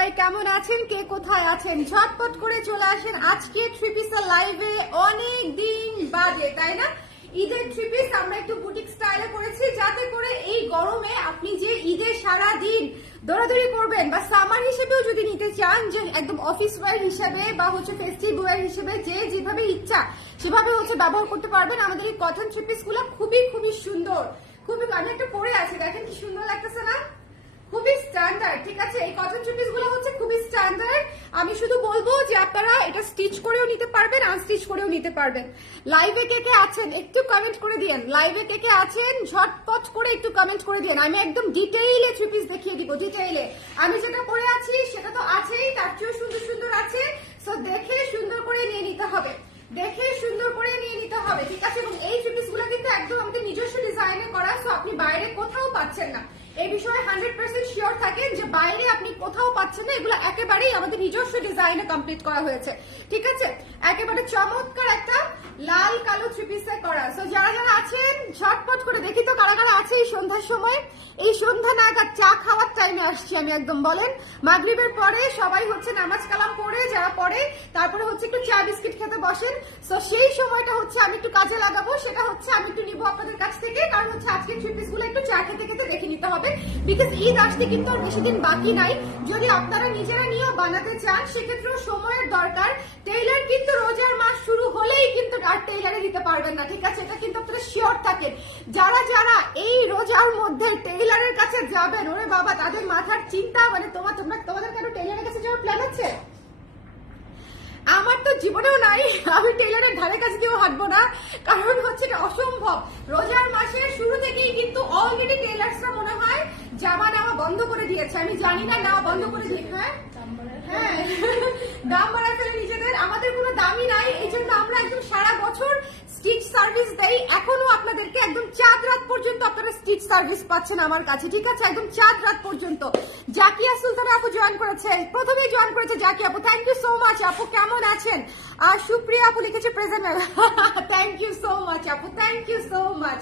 সবাই কেমন আছেন, কে কোথায় আছেন? ঝটপট করে চলে আসেন আজকে থ্রি পিসের লাইভে। অনেক দিন বাদে, তাই না? ঈদের থ্রি পিস আমরা একটু বুটিক স্টাইলে করেছি, যাতে করে এই গরমে আপনি যে ঈদের সারা দিন দৌড়াদৌড়ি করবেন বা সামার হিসেবেও যদি নিতে চান, যে একদম অফিস ওয়্যার হিসেবে বা হচ্ছে ফেস্টিভ ওয়্যার হিসেবে যে যেভাবে ইচ্ছা সেভাবে হচ্ছে ব্যবহার করতে পারবেন। আমাদের এই কটন থ্রি পিস গুলো খুবই খুবই সুন্দর, খুবই। আমি একটা পরে আছি, দেখেন কি সুন্দর লাগতেছে না? খুবই স্ট্যান্ডার্ড, ঠিক আছে? এই কটন থ্রি পিস গুলো হচ্ছে খুবই স্ট্যান্ডার্ড। আমি শুধু বলবো যে আপনারা এটা স্টিচ করেও নিতে পারবেন, আনস্টিচ করেও নিতে পারবেন। লাইভে কে কে আছেন একটু কমেন্ট করে দিয়েন। লাইভে কে কে আছেন ঝটপট করে একটু কমেন্ট করে দিয়েন। আমি একদম ডিটেইলে থ্রি পিস দেখিয়ে দিব, ডিটেইলে। আমি যেটা পরে আছি সেটা তো আছেই, তার চেয়েও সুন্দর সুন্দর আছে। সো দেখে সুন্দর করে নিয়ে নিতে হবে, দেখে সুন্দর করে নিয়ে নিতে হবে, ঠিক আছে? এবং এই থ্রি পিস গুলো কিন্তু একদম আমাদের নিজস্ব ডিজাইনে করা, সো আপনি বাইরে কোথাও পাচ্ছেন না। এই বিষয়ে 100% শিওর থাকেন যে বাইরে আপনি কোথাও পাচ্ছেন না। এগুলো একেবারেই আমাদের নিজস্ব ডিজাইনে কমপ্লিট করা হয়েছে, ঠিক আছে? একেবারে চমৎকার একটা লাল কালো থ্রি পিসে করা। সো যারা যারা আছেন ঝটপট করে দেখি তো কারা কারা আছে এই সন্ধ্যার সময়। এই সন্ধ্যা নাগাদ চা খাওয়ার টাইমে আসছি আমি, একদম বলেন মাগরিবের পরে সবাই হচ্ছে নামাজ কালাম পড়ে, যারা পড়ে তারপরে হচ্ছে একটু চা বিস্কিট খেতে বসেন। সো সেই সময়টা হচ্ছে আমি একটু কাজে লাগাবো, সেটা হচ্ছে আমি একটু নিবো আপনাদের কাছ থেকে। কারণ হচ্ছে আজকে থ্রি পিস গুলো একটু চা খেতে খেতে দেখে নিতে হবে, বিকজ ঈদ আসতে কিন্তু আর বেশি দিন বাকি নাই। যদি আপনারা নিজেরা নিয়েও বানাতে চান সেক্ষেত্রেও সময়ের দরকার। টেইলার কিন্তু রোজার মাস শুরু হলেই কিন্তু আর টেইলারে দিতে পারবেন না, ঠিক আছে? এটা কিন্তু আপনারা শিওর থাকেন। যারা যারা এই রোজার মধ্যে টেইলারের কাছে যাবেন, ওরে বাবা তাদের মাথার চিন্তা, মানে তোমাদের কেন টেইলারের কাছে যাওয়ার প্ল্যান আছে? আমার তো জীবনেও নাই, আমি টেইলারের ধারে কাছে কেউ হাঁটবো না, কারণ হচ্ছে এটা অসম্ভব। রোজার মাসের শুরু থেকেই কিন্তু অলরেডি টেইলার্সরা মনে হয় জামা নেওয়া বন্ধ করে দিয়েছে। আমি জানি না নেওয়া বন্ধ করে দিয়ে, হ্যাঁ দাম বাড়া ফেলে নিজেদের। আমাদের কোনো দামই নাই, এই জন্য আমরা একদম সারা বছর স্টিচ সার্ভিস দেই। এখনো আপনাদেরকে একদম চাঁদ রাত পর্যন্ত আপনারা স্টিচ সার্ভিস পাচ্ছেন আমার কাছে, ঠিক আছে? একদম চাঁদ রাত পর্যন্ত। জাকিয়া সুলতানা আপু জয়েন করেছে, প্রথমেই জয়েন করেছে জাকিয়া আপু, থ্যাংক ইউ সো মাচ আপু। কেমন আছেন? আর সুপ্রিয়া আপু লিখেছে present, thank you so much আপু, থ্যাংক ইউ সো মাচ।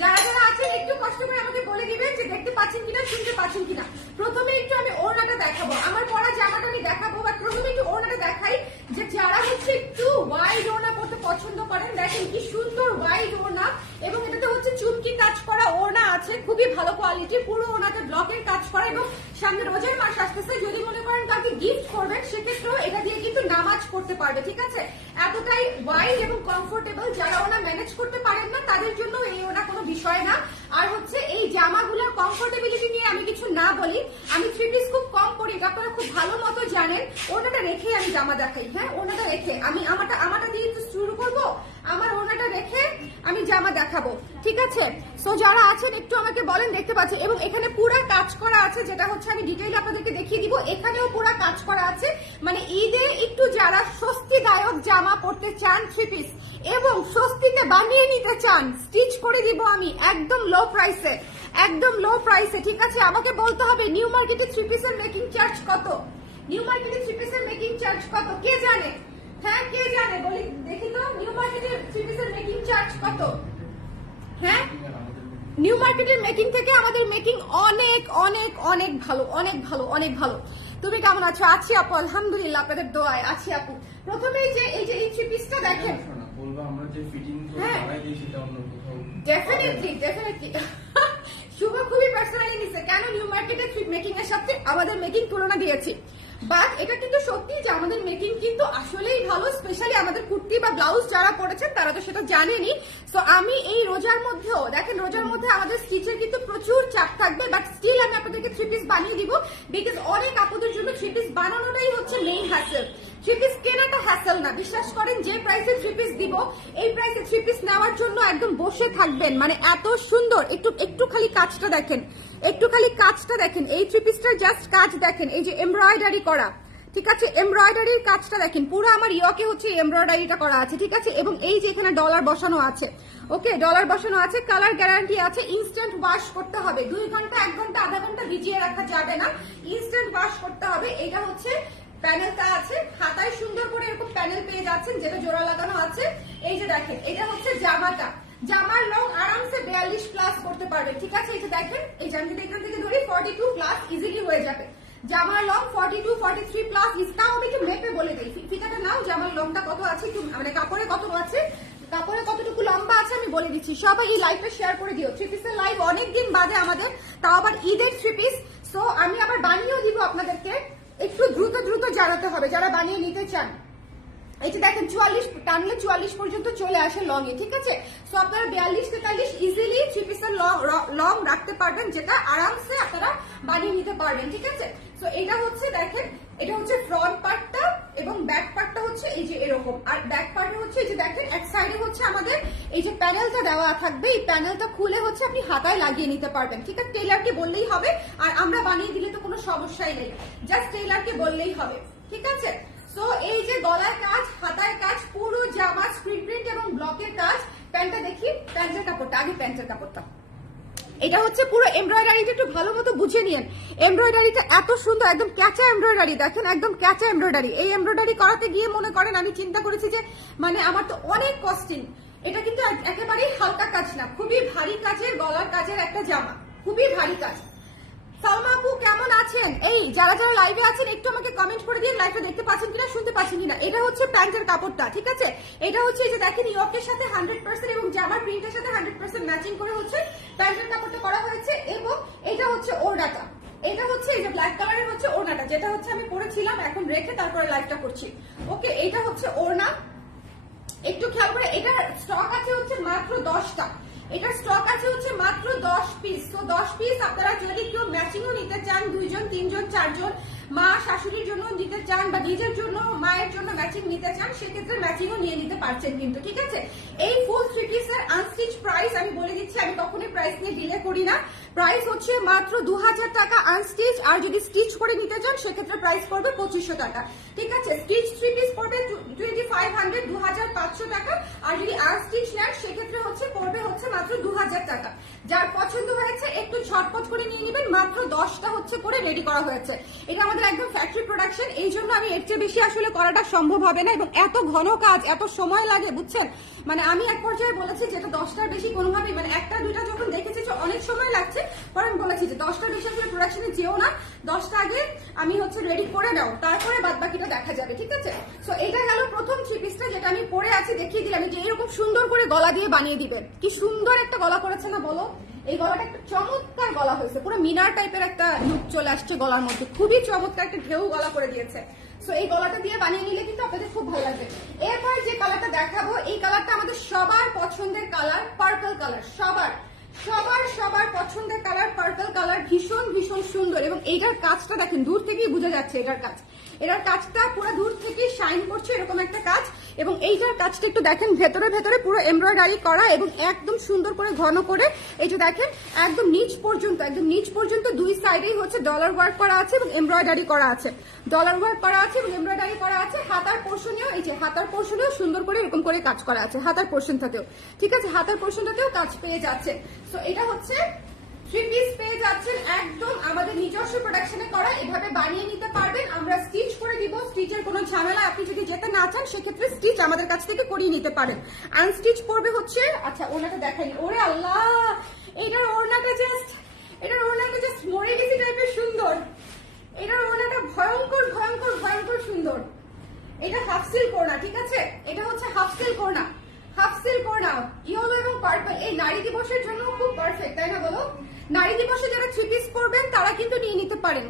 যারা যারা আছেন একটু কষ্ট করে আমাকে বলে দিবেন যে দেখতে পাচ্ছেন কিনা, শুনতে পাচ্ছেন কিনা। প্রথমে একটু আমি ওড়নাটা দেখাবো, আমার পরা জামাটা আমি দেখাবো, বা প্রথমে একটু ওড়নাটা দেখাই। যে যারা হচ্ছে একটু ওয়াইড ওড়না পড়তে পছন্দ করেন, দেখেন কি সুন্দর ওয়াইড ওড়না, এবং এটাতে হচ্ছে চুমকি কাজ করা ওড়না আছে, খুবই ভালো কোয়ালিটি। পুরো ওড়নাতে ব্লকের কাজ করা, এবং সামনে রোজার মাস আসতেছে, যদি মনে করেন কাউকে গিফট করবেন সেক্ষেত্রেও এটা দিয়ে কিন্তু নামাজ পড়তে পারবে, ঠিক আছে? এতটাই ওয়াইড এবং কমফোর্টেবল। যারা ওনা ম্যানেজ করতে পারেন না তাদের জন্য এই ওনা কোনো বিষয় না। আর হচ্ছে এই জামাগুলোর কমফোর্টেবিলিটি নিয়ে আমি কিছু না বলি, আমি থ্রি পিস খুব কম পরি, আপনারা খুব ভালো মতো জানেন। ওনাটা রেখে আমি জামা দেখাই, হ্যাঁ ওনাটা রেখে আমি আমারটা দিয়ে শুরু করবো। আমার ওনাটা রেখে আমি জামা দেখাবো, ঠিক আছে? সো যারা আছেন একটু আমাকে বলেন, দেখতে পাচ্ছি। এবং এখানে পুরো কাজ করা আছে, যেটা হচ্ছে আমি ডিটেইল আপনাদেরকে দেখিয়ে দিব। এখানেও পুরো কাজ করা আছে, মানে ঈদে একটু যারা স্বস্তিদায়ক জামা পরতে চান থ্রি পিস, এবং স্বস্তিতে বানিয়ে নিতে চান, স্টিচ করে দিব আমি একদম লো প্রাইসে, একদম লো প্রাইসে, ঠিক আছে? আমাকে বলতে হবে নিউ মার্কেটে থ্রি পিসের মেকিং চার্জ কত, নিউ মার্কেটে থ্রি পিসের মেকিং চার্জ কত, কে জানে? হ্যাঁ কে জানে বলি দেখি তো, নিউ মার্কেটের থ্রি পিসের মেকিং চার্জ কত? হ্যাঁ, নিউ মার্কেটের মেকিং থেকে আমাদের মেকিং অনেক অনেক অনেক ভালো, অনেক ভালো, অনেক ভালো। তুমি কেমন আছো? আছি আপু, আলহামদুলিল্লাহ, আপনাদের দোয়ায় আছি আপু। প্রথমেই যে এই থ্রি পিসটা দেখেন, ডেফিনেটলি শুভ খুবই পার্সোনালি নিছে। কেন নিউ মার্কেটের মেকিং এর সাথে আমাদের মেকিং তুলনা দিয়েছি, বাট এটা কিন্তু সত্যি যে আমাদের মেকিং কিন্তু আসলেই ভালো। স্পেশালি আমাদের কুর্তি বা ব্লাউজ যারা পরেছেন তারা তো সেটা জানেনই। সো আমি এই রোজার মধ্যেও দেখেন, রোজার মধ্যে আমাদের স্টিচের কিন্তু প্রচুর চাপ থাকবে, বাট স্টিল আমি আপনাদেরকে থ্রি পিস বানিয়ে দিব, বিকজ অনেক আপুদের জন্য থ্রি পিস বানানোটাই হচ্ছে মেইন হ্যাসেল। থ্রি পিস কেনাটা হ্যাসেল না, বিশ্বাস করেন। যে প্রাইসে থ্রি পিস দিব, এই প্রাইসে থ্রি পিস নেওয়ার জন্য একদম বসে থাকবেন, মানে এত সুন্দর। একটু খালি কাজটা দেখেন, একটু খালি কাজটা দেখেন। এই থ্রি পিসটার জাস্ট কাজ দেখেন, এই যে এমব্রয়ডারি করা, ঠিক আছে? এমব্রয়ডারির কাজটা দেখেন, পুরো আমার ইয়কে হচ্ছে এমব্রয়ডারিটা করা আছে, ঠিক আছে? এবং এই যে এখানে ডলার বসানো আছে, ওকে ডলার বসানো আছে, কালার গ্যারান্টি আছে। ইনস্ট্যান্ট ওয়াশ করতে হবে, 2 ঘন্টা 1 ঘন্টা আধা ঘন্টা ভিজিয়ে রাখা যাবে না, ইনস্ট্যান্ট ওয়াশ করতে হবে। এটা হচ্ছে প্যানেলটা আছে, হাতায় সুন্দর করে এরকম প্যানেল পেয়ে যাচ্ছেন, যেটা জোড়া লাগানো আছে। এই যে দেখেন, এটা হচ্ছে জামাটা, জামার লং আরামসে 42 প্লাস করতে পারবে, ঠিক আছে? এই যে দেখেন, এই যে আমি এখান থেকে ধরি 42 প্লাস ইজিলি হয়ে যাবে। জামার লং 42 43 প্লাস। ইসটাও আমি একটু মেপে বলে দিই, ফিতাটা নাও, জামার লংটা কত আছে একটু, মানে কাপড়ে কত আছে, কাপড়ে কতটুকু লম্বা আছে আমি বলে দিচ্ছি। সবাই এই লাইভটা শেয়ার করে দিও। থ্রি পিসের লাইভ অনেকদিন বাদে আমাদের, তাও আবার ঈদের থ্রি পিস। সো আমি আবার বানিয়েও দিব আপনাদেরকে, একটু দ্রুত দ্রুত জানাতে হবে যারা বানিয়ে নিতে চান। এই যে দেখেন 44 টানলে 44 পর্যন্ত চলে আসে লং এ, ঠিক আছে। সো আপনারা 42 43 ইজিলি থ্রি পিসের লং রাখতে পারবেন, যেটা আরামসে আপনারা বানিয়ে নিতে পারবেন, ঠিক আছে। সো এটা হচ্ছে দেখেন, এটা হচ্ছে ফ্রন্ট পার্টটা এবং ব্যাক পার্টটা হচ্ছে এই যে এরকম, আর ব্যাক পার্টে হচ্ছে এই যে দেখেন এক সাইডে হচ্ছে আমাদের এই যে প্যানেলটা দেওয়া থাকবে, এই প্যানেলটা খুলে হচ্ছে আপনি হাতায় লাগিয়ে নিতে পারবেন, ঠিক আছে। টেইলারকে বললেই হবে, আর আমরা বানিয়ে দিলে তো কোনো সমস্যাই নেই, জাস্ট টেইলারকে বললেই হবে, ঠিক আছে। সো এই যে গলার কাজ, হাতার কাজ, পুরো জামা স্ক্রিন প্রিন্ট এবং ব্লকের কাজ। প্যান্টটা দেখি, প্যান্টের কাপড়টা আগে, প্যান্টের কাপড়টা এটা হচ্ছে পুরো এমব্রয়ডারিটা একটু ভালো মতো বুঝে নিন। এমব্রয়ডারিটা এত সুন্দর, একদম ক্যাচা এমব্রয়ডারি, দেখেন একদম ক্যাচা এমব্রয়ডারি। এই এমব্রয়ডারি করাতে গিয়ে মনে করেন আমি চিন্তা করেছি যে মানে আমার তো অনেক কস্টিং। এটা কিন্তু একেবারেই হালকা কাজ না, খুবই ভারী কাজের, গলার কাজের একটা জামা, খুবই ভারী কাজ। সালমা আপু কেমন আছেন? এই যারা যারা লাইভে আছেন একটু আমাকে কমেন্ট করে দিন লাইভটা দেখতে পাচ্ছেন কিনা, শুনতে পাচ্ছেন কিনা। এটা হচ্ছে প্যান্টের কাপড়টা, ঠিক আছে। এটা হচ্ছে এই যে দেখেন ইয়কের সাথে 100% এবং জামার প্রিন্টের সাথে 100% ম্যাচিং করে হচ্ছে প্যান্টের কাপড়টা করা হয়েছে। এবং এটা হচ্ছে ওড়নাটা, এটা হচ্ছে এই যে ব্ল্যাক কালারের হচ্ছে ওড়নাটা, যেটা হচ্ছে আমি পরেছিলাম, এখন রেখে তারপরে লাইভটা করছি। ওকে, এটা হচ্ছে ওড়না, একটু খেয়াল করে। এটার স্টক আছে হচ্ছে মাত্র 10টা, এটার স্টক আছে হচ্ছে মাত্র 10 পিস। তো 10 পিস আপনারা যদি কেউ ম্যাচিংও নিতে চান, 2 জন 3 জন 4 জন, মা শাশুড়ির জন্য নিতে চান বা নিজের জন্য মায়ের জন্য ম্যাচিং নিতে চান, সেক্ষেত্রে ম্যাচিংও নিয়ে নিতে পারছেন কিন্তু, ঠিক আছে। এই ফুল থ্রি পিসের আনস্টিচ প্রাইস আমি বলে দিচ্ছি, আমি কখনোই প্রাইস নিয়ে ডিলে করি না। প্রাইস হচ্ছে মাত্র 2000 টাকা আনস্টিচ, আর যদি স্টিচ করে নিতে চান সেক্ষেত্রে প্রাইস পড়বে 2500 টাকা, ঠিক আছে। স্টিচ থ্রি পিস পড়বে 2500, 2500 টাকা, আর যদি আনস্টিচ নেন সেক্ষেত্রে হচ্ছে পড়বে হচ্ছে মাত্র 2000 টাকা। যার পছন্দ হয়েছে একটু ঝটপট করে নিয়ে নেবেন, মাত্র 10টা হচ্ছে করে রেডি করা হয়েছে। এটা আমাদের একদম ফ্যাক্টরি প্রোডাকশন, এই জন্য আমি এর চেয়ে বেশি আসলে করাটা সম্ভব হবে না, এবং এত ঘন কাজ, এত সময় লাগে, বুঝছেন। মানে আমি এক পর্যায়ে বলেছি যে এটা 10টার বেশি কোনোভাবেই, মানে একটা দুইটা যখন দেখেছি যে অনেক সময় লাগছে, পরে আমি বলেছি যে 10টার বেশি আসলে প্রোডাকশনে যেও না, 10টা আগে আমি হচ্ছে রেডি করে নাও, তারপরে বাদ বাকিটা দেখা যাবে, ঠিক আছে। সো এটা গেল প্রথম থ্রি পিসটা, যেটা আমি পরে আছি, দেখিয়ে দিলাম যে এরকম সুন্দর করে গলা দিয়ে বানিয়ে দিবেন। কি সুন্দর একটা গলা করেছে না বলো, এই গলাটা একটা চমৎকার গলা হয়েছে, পুরো মিনার টাইপের একটা লুক চলে আসছে গলার মধ্যে, খুবই চমৎকার একটা ঢেউ গলা করে দিয়েছে। সো এই গলাটা দিয়ে বানিয়ে নিলে কিন্তু আপনাদের খুব ভালো লাগবে। এরপর যে কালারটা দেখাবো, এই কালারটা আমাদের সবার পছন্দের কালার, পার্পল কালার, সবার সবার সবার পছন্দের কালার, পার্পল কালার, ভীষণ ভীষণ সুন্দর। এবং এইটার কাজটা দেখেন, দূর থেকেই বোঝা যাচ্ছে এটার কাজ, এটার কাজটা পুরো দূর থেকে শাইন করছে, এরকম একটা কাজ। এবং এইটার কাজটা একটু দেখেন, ভেতরে ভেতরে পুরো এমব্রয়ডারি করা এবং একদম সুন্দর করে ঘন করে, এই যে দেখেন একদম নিচ পর্যন্ত, একদম নিচ পর্যন্ত দুই সাইডেই হচ্ছে ডলার ওয়ার্ক করা আছে এবং এমব্রয়ডারি করা আছে, ডলার ওয়ার্ক করা আছে এবং এমব্রয়ডারি করা আছে। হাতার পোর্শনেও, এই যে হাতার পোর্শনেও সুন্দর করে এরকম করে কাজ করা আছে, হাতার পোর্শনটাতেও, ঠিক আছে, হাতার পোর্শনটাতেও কাজ পেয়ে যাচ্ছে। সো এটা হচ্ছে থ্রি পিস পেয়ে যাচ্ছেন একদম আমাদের নিজস্ব প্রোডাকশনে করা, এভাবে বানিয়ে নিতে পারবেন, আমরা স্টিচ করে দিব, স্টিচের কোনো ঝামেলা আপনি যদি যেতে না চান সেক্ষেত্রে স্টিচ আমাদের কাছ থেকে করিয়ে নিতে পারেন। আনস্টিচ পড়বে হচ্ছে, আচ্ছা ওনাটা দেখাই, ওরে আল্লাহ, এটার ওড়নাটা জাস্ট মরে গেছি টাইপের সুন্দর, এটার ওড়নাটা ভয়ঙ্কর ভয়ঙ্কর ভয়ঙ্কর সুন্দর। এটা হাফ সিল্ক ওড়না, ঠিক আছে, এটা হচ্ছে হাফ সিল্ক ওড়না, হাফ সিল্ক ওড়না, ইয়েলো এবং পার্পল। এই নারী দিবসের জন্য খুব পারফেক্ট, তাই না বলো? নারী দিবসে যারা থ্রি পিস পরবেন তারা কিন্তু নিয়ে নিতে পারেন।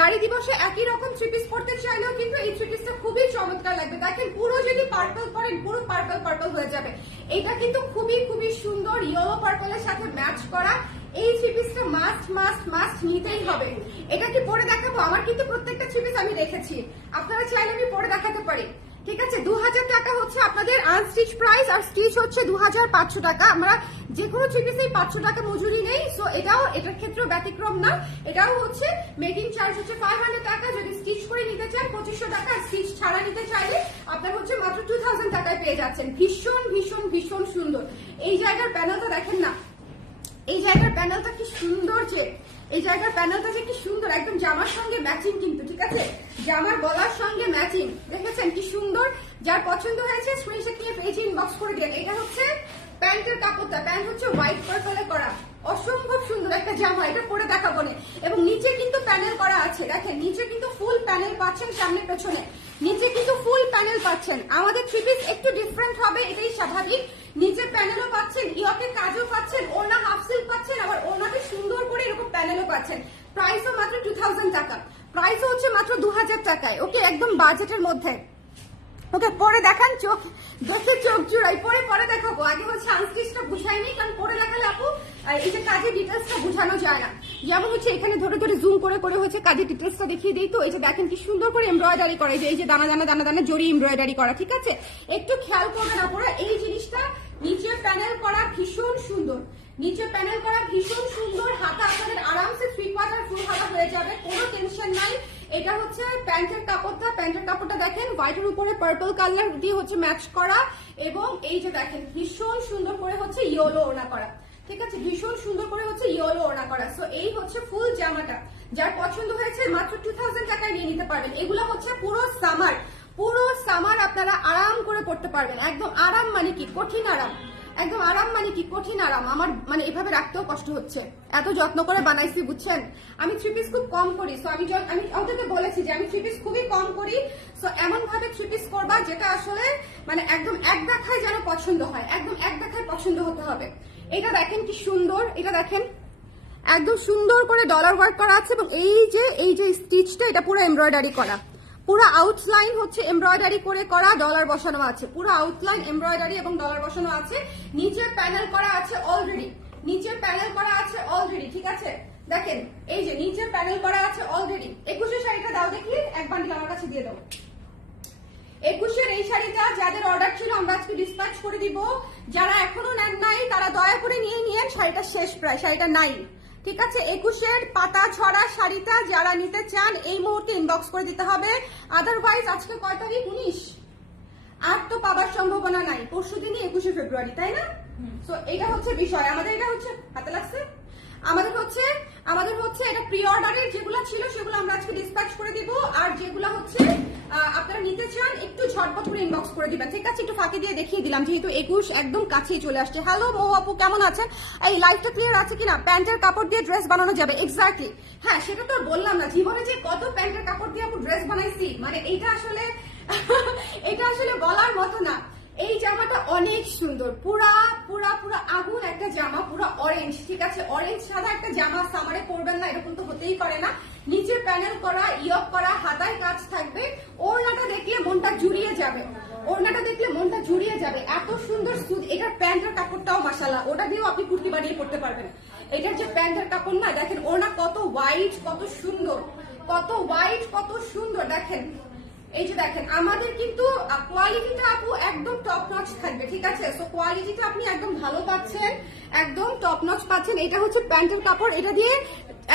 নারী দিবসে একই রকম থ্রি পিস পরতে চাইলেও কিন্তু এই থ্রি পিসটা খুবই চমৎকার লাগবে। দেখেন পুরো যদি পার্পল করেন, পুরো পার্পল পার্পল হয়ে যাবে। এটা কিন্তু খুবই খুবই সুন্দর, ইয়েলো পার্পলের সাথে ম্যাচ করা। এই থ্রি পিসটা মাস্ট মাস্ট মাস্ট নিতেই হবে। এটা কি পরে দেখাবো? আমার কিন্তু প্রত্যেকটা থ্রি পিস আমি রেখেছি, আপনারা চাইলে আমি পরে দেখাতে পারি, ঠিক আছে। 2000 টাকা হচ্ছে আপনাদের আনস্টিচ প্রাইস, আর স্টিচ হচ্ছে 2500 টাকা। আমরা যে কোনো থ্রি পিসেই 500 টাকা মজুরি নেই। সো এটাও, এটার ক্ষেত্রেও ব্যতিক্রম না। এটাও হচ্ছে মেকিং চার্জ হচ্ছে 500 টাকা, যদি স্টিচ করে নিতে চান 2500 টাকা, স্টিচ ছাড়া নিতে চাইলে আপনার হচ্ছে মাত্র 2000 টাকায় পেয়ে যাচ্ছেন। ভীষণ ভীষণ ভীষণ সুন্দর। এই জায়গার প্যানেলটা দেখেন না, এই জায়গার প্যানেলটা কি সুন্দর, যে এই জায়গার প্যানেলটা যে কি সুন্দর, একদম জামার সঙ্গে ম্যাচিং কিন্তু, ঠিক আছে, জামার গলার সঙ্গে ম্যাচিং, দেখেছেন কি সুন্দর। যার পছন্দ হয়েছে স্ক্রিনশট নিয়ে পেজ ইনবক্স করে দেন। এটা হচ্ছে প্যান্টের কাপড়টা, প্যান্ট হচ্ছে হোয়াইট পার্পলে করা, অসম্ভব সুন্দর একটা জামা, এটা পরে দেখাবো না। এবং নিচে কিন্তু প্যানেল করা আছে, দেখেন নিচে কিন্তু ফুল প্যানেল পাচ্ছেন, সামনে পেছনে নিচে কিন্তু ফুল প্যানেল পাচ্ছেন। আমাদের থ্রি পিস একটু ডিফারেন্ট হবে, এটাই স্বাভাবিক। নিচে প্যানেলও পাচ্ছেন, ইয়কে কাজও পাচ্ছেন, ওড়না হাফ সিল্ক পাচ্ছেন, আবার ওড়নাতে সুন্দর করে এরকম প্যানেলও পাচ্ছেন। প্রাইসও মাত্র 2000 টাকা, প্রাইসও হচ্ছে মাত্র 2000 টাকায়। ওকে, একদম বাজেটের মধ্যে। ওকে, পরে দেখান, চোখ দেখে চোখ জুড়াই, পরে দেখাবো। আগে হচ্ছে আনস্টিচটা বুঝাইনি, কারণ পরে দেখালে আপু এই যে কাজের ডিটেলসটা বোঝানো যায় না। যেমন হচ্ছে এখানে ধরে ধরে জুম করে করে হচ্ছে কাজের ডিটেলসটা দেখিয়ে দিই। তো এই যে দেখেন কি সুন্দর করে এমব্রয়ডারি করা, এই যে দানা দানা দানা দানা জড়ি এমব্রয়ডারি করা, ঠিক আছে? একটু খেয়াল করবেন আপনারা এই জিনিসটা, নিচে প্যানেল করা ভীষণ সুন্দর, নিচে প্যানেল করা ভীষণ সুন্দর। হাতা আপনাদের আরামসে 3/4 ফুল হাতা হয়ে যাবে, কোনো টেনশন নাই। এটা হচ্ছে প্যান্টের কাপড়টা, প্যান্টের কাপড়টা দেখেন হোয়াইটের উপরে পার্পল কালার দিয়ে হচ্ছে ম্যাচ করা, এবং এই যে দেখেন ভীষণ সুন্দর করে হচ্ছে ইয়েলো ওড়না করা, ঠিক আছে? ভীষণ সুন্দর করে হচ্ছে ইয়েলো ওড়না করা। সো এই হচ্ছে ফুল জামাটা, যার পছন্দ হয়েছে মাত্র 2000 টাকায় নিয়ে নিতে পারবেন। এগুলো হচ্ছে পুরো সামার আপনারা আরাম করে পড়তে পারবেন। একদম আরাম মানে কি কঠিন আরাম, একদম আরাম মানে কি কঠিন আরাম। আমার মানে এভাবে রাখতেও কষ্ট হচ্ছে, এত যত্ন করে বানাইছি, বুঝছেন? আমি থ্রি পিস খুব কম করি, সো আমি ওদেরকে বলেছি যে আমি থ্রি পিস খুবই কম করি। সো এমন ভাবে থ্রি পিস করবা যেটা আসলে মানে একদম এক দেখায় যেন পছন্দ হয়, একদম এক দেখায় পছন্দ হতে হবে। এটা দেখেন কি সুন্দর, এটা দেখেন একদম সুন্দর করে ডলার ওয়ার্ক করা আছে, এবং এই যে স্টিচটা এটা পুরো এমব্রয়ডারি করা, পুরো আউটলাইন হচ্ছে এমব্রয়ডারি করে করা, ডলার বসানো আছে, পুরো আউটলাইন এমব্রয়ডারি এবং ডলার বসানো আছে। নিচে প্যানেল করা আছে অলরেডি, নিচে প্যানেল করা আছে অলরেডি, ঠিক আছে? দেখেন এই যে নিচে প্যানেল করা আছে অলরেডি। 21 শাড়িটা দাও দেখি, এক বান্ডিল আমার কাছে দিয়ে দাও। 21 এই শাড়িটা যাদের অর্ডার ছিল আমরা আজকে ডিসপ্যাচ করে দিব। যারা এখনো নেন নাই তারা দয়া করে নিয়ে নিয়েন, শাড়িটা শেষ প্রায়, শাড়িটা নাই, ঠিক আছে? 21 পাতা ছড়া শাড়িটা যারা নিতে চান এই মুহূর্তে ইনবক্স করে দিতে হবে, আদারওয়াইজ আজকে কয় তারিখ? 19, আর তো পাবার সম্ভাবনা নাই। পরশু দিনই 21 ফেব্রুয়ারি, তাই না? তো এটা হচ্ছে বিষয় আমাদের। এটা হচ্ছে হাতে লাগছে, আমাদের হচ্ছে এটা প্রি অর্ডারের যেগুলো ছিল সেগুলো আমরা আজকে ডিসপ্যাচ করে দিব, আর যেগুলো হচ্ছে আপনারা নিতে চান একটু ঝটপট করে ইনবক্স করে দিবেন, ঠিক আছে? একটু ফাঁকি দিয়ে দেখিয়ে দিলাম যেহেতু 21 একদম কাছেই চলে আসছে। হ্যালো মৌ আপু, কেমন আছেন? এই লাইভটা ক্লিয়ার আছে কিনা? প্যান্টের কাপড় দিয়ে ড্রেস বানানো যাবে, এক্স্যাক্টলি। হ্যাঁ, সেটা তো বললাম না, জীবনে যে কত প্যান্টের কাপড় দিয়ে আপু ড্রেস বানাইছি, মানে এটা আসলে এটা আসলে বলার মতো না। এই জামাটা অনেক সুন্দর, পুরা পুরা পুরা আগুন একটা জামা, পুরা অরেঞ্জ, ঠিক আছে? অরেঞ্জ সাদা একটা জামা সামারে পরবেন না, এরকম তো হতেই পারে না। নিচে প্যানেল করা, ইয়ক করা, হাতায় কাজ থাকবে। ওড়নাটা দেখলে মনটা জুড়িয়ে যাবে, ওড়নাটা দেখলে মনটা জুড়িয়ে যাবে, এত সুন্দর সুদ। এটার প্যান্টের কাপড়টাও মাশাআল্লাহ, ওটা দিয়েও আপনি কুর্তি বানিয়ে পড়তে পারবেন। এটার যে প্যান্টের কাপড় না, দেখেন ওড়না কত হোয়াইট, কত সুন্দর, কত হোয়াইট, কত সুন্দর। দেখেন এই যে দেখেন আমাদের কিন্তু কোয়ালিটিটা আপু একদম টপ নচ থাকবে, ঠিক আছে? সো কোয়ালিটিটা আপনি একদম ভালো পাচ্ছেন, একদম টপ নচ পাচ্ছেন। এটা হচ্ছে প্যান্টের কাপড়, এটা দিয়ে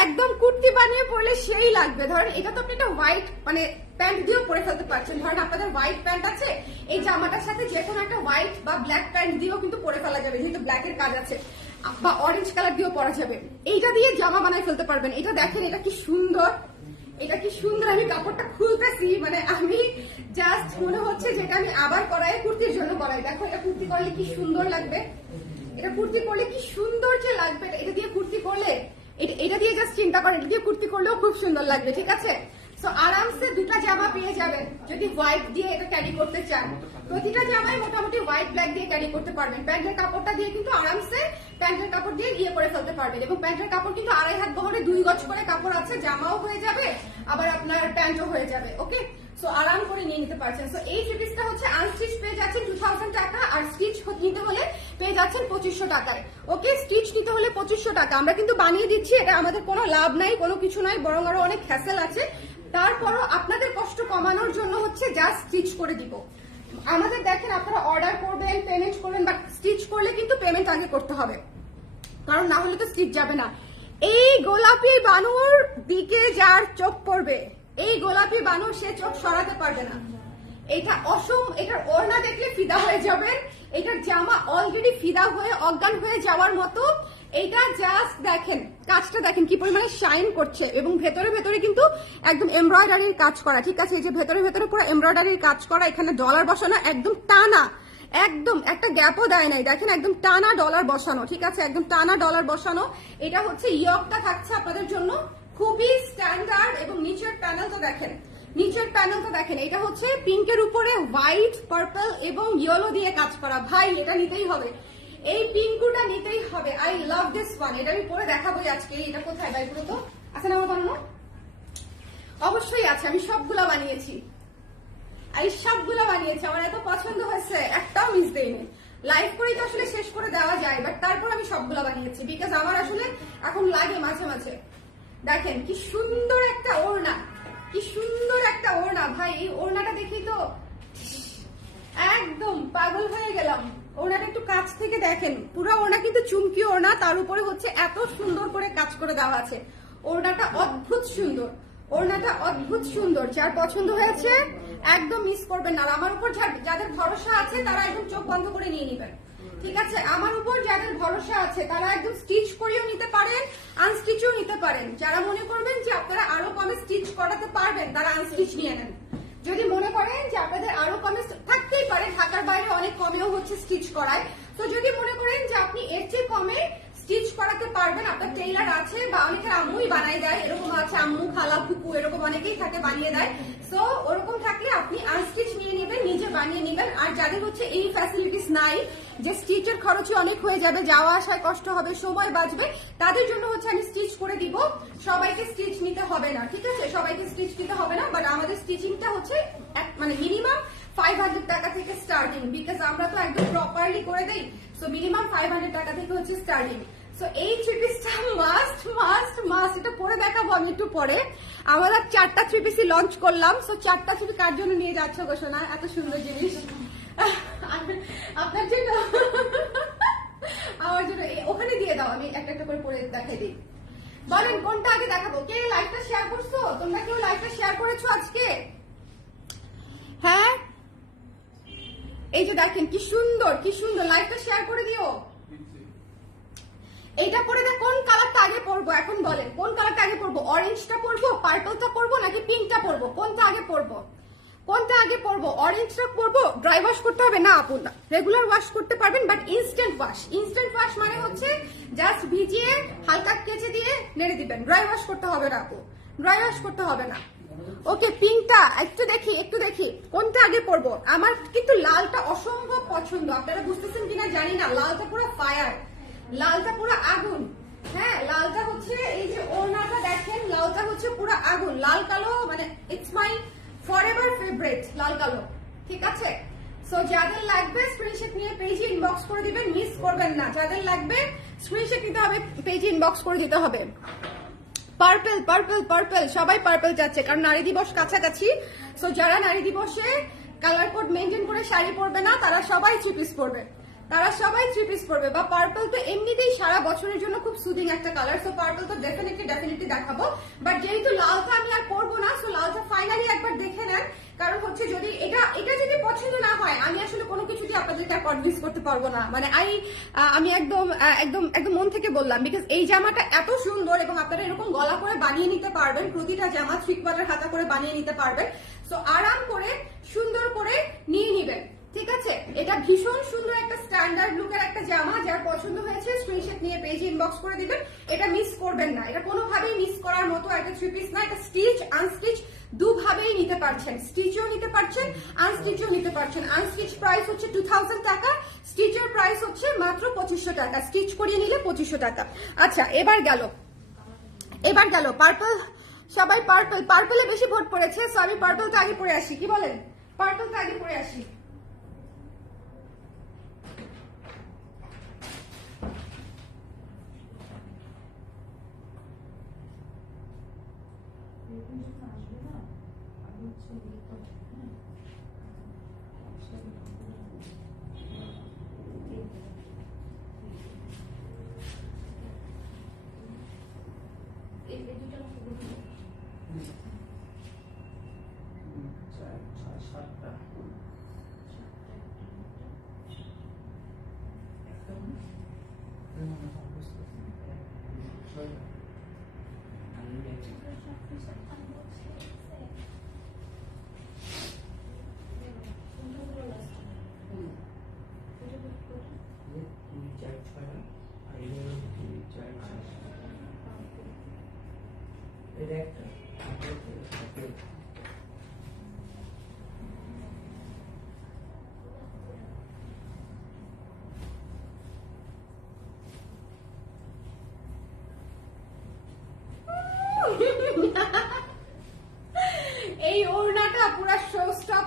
একদম কুর্তি বানিয়ে পরলে সেই লাগবে। ধরেন এটা তো আপনি একটা হোয়াইট মানে প্যান্ট দিয়েও পরে ফেলতে পারছেন। ধরেন আপনাদের হোয়াইট প্যান্ট আছে, এই জামাটার সাথে যে কোনো একটা হোয়াইট বা ব্ল্যাক প্যান্ট দিয়েও কিন্তু পরে ফেলা যাবে, যেহেতু ব্ল্যাকের কাজ আছে, বা অরেঞ্জ কালার দিয়েও পরা যাবে। এইটা দিয়ে জামা বানায় ফেলতে পারবেন। এটা দেখেন, এটা কি সুন্দর, এটা কি সুন্দর। আমি কাপড়টা খুলতেছি, মানে আমি জাস্ট মনে হচ্ছে যেটা আমি আবার করাই কুর্তির জন্য করাই। দেখো এটা কুর্তি করলে কি সুন্দর লাগবে, এটা কুর্তি করলে কি সুন্দর যে লাগবে। এটা দিয়ে কুর্তি করলে, এটা দিয়ে জাস্ট চিন্তা করেন, এটা দিয়ে কুর্তি করলেও খুব সুন্দর লাগবে, ঠিক আছে? সো আরামসে দুটা জামা পেয়ে যাবেন যদি হোয়াইট দিয়ে এটা ক্যারি করতে চান। প্রতিটা জামাই মোটামুটি হোয়াইট ব্ল্যাক দিয়ে ক্যারি করতে পারবেন। প্যান্টের কাপড়টা দিয়ে কিন্তু আরামসে প্যান্টের কাপড় দিয়ে গিয়ে করে ফেলতে পারবেন। এবং প্যান্টের কাপড় কিন্তু 2.5 হাত বহরে 2 গজ করে কাপড় আছে, জামাও হয়ে যাবে আবার আপনার প্যান্টও হয়ে যাবে। ওকে, সো আরাম করে নিয়ে নিতে পারছেন। সো এই থ্রি পিসটা হচ্ছে আনস্টিচ পেয়ে যাচ্ছেন 2000 টাকা, আর স্টিচ নিতে হলে পেয়ে যাচ্ছেন 2500 টাকায়। ওকে, স্টিচ নিতে হলে 2500 টাকা। আমরা কিন্তু বানিয়ে দিচ্ছি, এটা আমাদের কোনো লাভ নাই, কোনো কিছু নাই, বরং আরো অনেক হ্যাসেল আছে। তারপরও আপনাদের কষ্ট কমানোর জন্য হচ্ছে জাস্ট স্টিচ করে দিব। আমাদের দেখেন আপনারা অর্ডার করবেন, পেমেন্ট করবেন, বাট স্টিচ করলে কিন্তু পেমেন্ট আগে করতে হবে, কারণ না হলে তো স্টিচ যাবে না। এই গোলাপি বানুর দিকে যার চোখ পড়বে, এই গোলাপি বানুর সে চোখ সরাতে পারবে না। এটা এটার ওড়না দেখলে ফিদা হয়ে যাবেন। এটার জামা অলরেডি ফিদা হয়ে অজ্ঞান হয়ে যাওয়ার মতো। এটা জাস্ট দেখেন, কাজটা দেখেন কি পরিমাণে শাইন করছে, এবং ভেতরে ভেতরে কিন্তু একদম এমব্রয়ডারির কাজ করা, ঠিক আছে? এই যে ভেতরে ভেতরে পুরো এমব্রয়ডারির কাজ করা, এখানে ডলার বসানো, একদম টানা, একদম একটা গ্যাপও দেয় নাই, দেখেন একদম টানা ডলার বসানো, ঠিক আছে, একদম টানা ডলার বসানো। এটা হচ্ছে ইয়কটা থাকছে আপনাদের জন্য খুবই স্ট্যান্ডার্ড, এবং নিচের প্যানেলটা দেখেন, নিচের প্যানেলটা দেখেন, এটা হচ্ছে পিঙ্কের উপরে হোয়াইট, পার্পল এবং ইয়েলো দিয়ে কাজ করা। ভাই এটা নিতেই হবে, এই পিঙ্কুটা নিতেই হবে। I love this one. এটা আমি পরে দেখাবোই আজকে। এটা কোথায় ভাই পুরো তো আছে না আমার বানানো? অবশ্যই আছে, আমি সবগুলা বানিয়েছি, আমি সবগুলো বানিয়েছি, আমার এত পছন্দ হয়েছে, একটাও মিস দেইনি। লাইভ করেই তো আসলে শেষ করে দেওয়া যায়, বাট তারপর আমি সবগুলো বানিয়েছি বিকজ আমার আসলে এখন লাগে মাঝে মাঝে। দেখেন কি সুন্দর একটা ওড়না, কি সুন্দর একটা ওড়না ভাই, এই ওড়নাটা দেখি তো একদম পাগল হয়ে গেলাম। ওড়নাটা একটু কাছ থেকে দেখেন, পুরো ওড়না কিন্তু চুমকি ওড়না, তার উপরে হচ্ছে এত সুন্দর করে কাজ করে দেওয়া আছে। ওড়নাটা অদ্ভুত সুন্দর, ওড়নাটা অদ্ভুত সুন্দর। যার পছন্দ হয়েছে একদম মিস করবেন না। আর আমার উপর যাদের ভরসা আছে তারা একদম চোখ বন্ধ করে নিয়ে নেবেন, ঠিক আছে? আমার উপর যাদের ভরসা আছে তারা একদম স্টিচ করেও নিতে পারেন, আনস্টিচও নিতে পারেন। যারা মনে করবেন যে আপনারা আরো কমে স্টিচ করাতে পারবেন তারা আনস্টিচ নিয়ে নেন। যদি মনে করেন যে আপনাদের আরো কমে, থাকতেই পারে ঢাকার বাইরে অনেক কমেও হচ্ছে স্টিচ করায়, তো যদি মনে করেন যে আপনি এর চেয়ে কমে স্টিচ করাতে পারবেন, আপনার টেইলার আছে বা অনেকের আম্মুই বানাই দেয়, এরকম আছে, আম্মু খালা ফুপু এরকম অনেকেই থাকে বানিয়ে দেয়। সো ওরকম থাকলে আপনি আনস্টিচ নিয়ে নেবেন, নিজে বানিয়ে নেবেন। আর যাদের হচ্ছে এই ফ্যাসিলিটিস নাই, যে স্টিচের খরচই অনেক হয়ে যাবে, যাওয়া আসায় কষ্ট হবে, সময় বাঁচবে, তাদের জন্য হচ্ছে আমি স্টিচ করে দিব। সবাইকে স্টিচ নিতে হবে না, ঠিক আছে? সবাইকে স্টিচ নিতে হবে না, বাট আমাদের স্টিচিংটা হচ্ছে মানে মিনিমাম 500 টাকা থেকে স্টার্টিং, বিকজ আমরা তো একদম প্রপারলি করে দেই। সো মিনিমাম 500 টাকা থেকে হচ্ছে স্টার্টিং। সো এই থ্রি পিসটা মাস্ট মাস্ট মাস্ট, এটা পরে দেখাবো আমি একটু পরে। আমরা 4টা থ্রি পিসই লঞ্চ করলাম। সো 4টা থ্রি কার জন্য নিয়ে যাচ্ছ ঘোষণা? এত সুন্দর জিনিস আপনার জন্য, আমার জন্য। ওখানে দিয়ে দাও, আমি একটা একটা করে পরে দেখাই দিই। বলেন কোনটা আগে দেখাবো? কে লাইভটা শেয়ার করছো? তোমরা কেউ লাইভটা শেয়ার করেছো আজকে? হ্যাঁ, এই যে দেখেন কি সুন্দর, কি সুন্দর, লাইভটা শেয়ার করে দিও। এইটা পরে দেখ, কোন কালারটা আগে পরবো এখন বলেন? কোন কালারটা আগে পরবো? অরেঞ্জটা পরবো, পার্পলটা পরবো, নাকি পিঙ্কটা পরবো? কোনটা আগে পরবো? কোনটা আগে পরবো? অরেঞ্জটা পরবো? ড্রাই ওয়াশ করতে হবে না আপু, না রেগুলার ওয়াশ করতে পারবেন, but instant wash. Instant wash মানে হচ্ছে জাস্ট ভিজিয়ে হালকা কেচে দিয়ে নেড়ে দিবেন, ড্রাই ওয়াশ করতে হবে না আপু, ড্রাই ওয়াশ করতে হবে না। ওকে, পিঙ্কটা একটু দেখি, একটু দেখি কোনটা আগে পরবো। আমার কিন্তু লালটা অসম্ভব পছন্দ, আপনারা বুঝতেছেন কিনা জানি না, লালটা পুরো ফায়ার, লালটা পুরো আগুন। হ্যাঁ, লালটা হচ্ছে, এই যে ওড়নাটা দেখেন, লালটা হচ্ছে পুরো আগুন, লাল কালো, মানে ইটস মাই ফরএভার ফেভারিট লাল কালো, ঠিক আছে? সো যাদের লাগবে স্ক্রিনশট নিয়ে পেজে ইনবক্স করে দিবেন, মিস করবেন না। যাদের লাগবে স্ক্রিনশট নিতে হবে, পেজে ইনবক্স করে দিতে হবে। পার্পল পার্পল পার্পল, সবাই পার্পল যাচ্ছে কারণ নারী দিবস কাছাকাছি। সো যারা নারী দিবসে কালার কোড মেনটেন করে শাড়ি পরবে না, তারা সবাই থ্রি পিস পরবে, তারা সবাই থ্রি পিস পরবে। বা পার্পল তো এমনিতেই সারা বছরের জন্য খুব সুদিং একটা কালার, সো পার্পল তো ডেফিনেটলি দেখাবো। বাট যেহেতু লালটা আমি আর পরবো না, সো লালটা ফাইনালি একবার দেখে নেন। কারণ হচ্ছে যদি এটা যদি পছন্দ না হয়, আমি আসলে কোনো কিছু দিয়ে আপনাদেরকে কনভিন্স করতে পারবো না। মানে আমি একদম একদম একদম মন থেকে বললাম, বিকজ এই জামাটা এত সুন্দর, এবং আপনারা এরকম গলা করে বানিয়ে নিতে পারবেন, প্রতিটা জামা 3/4 হাতা করে বানিয়ে নিতে পারবেন। সো আরাম করে সুন্দর করে নিয়ে নিবেন, ঠিক আছে? এটা ভীষণ সুন্দর একটা স্ট্যান্ডার্ড লুকের একটা জামা। যার পছন্দ হয়েছে স্ক্রিনশট নিয়ে পেজে ইনবক্স করে দিবেন, এটা মিস করবেন না। এটা কোনোভাবেই মিস করার মতো একটা থ্রি পিস না। এটা স্টিচ আনস্টিচ দুভাবেই নিতে পারছেন, স্টিচও নিতে পারছেন, আনস্টিচও নিতে পারছেন। আনস্টিচ প্রাইস হচ্ছে 2000 টাকা, স্টিচের প্রাইস হচ্ছে মাত্র 2500 টাকা, স্টিচ করিয়ে নিলে 2500 টাকা। আচ্ছা, এবার গেল পার্পল। সবাই পার্পল, পার্পলে বেশি ভোট পড়েছে, সো আমি পার্পলটা আগে পরে আসি, কি বলেন? পার্পলটা আগে পরে আসি।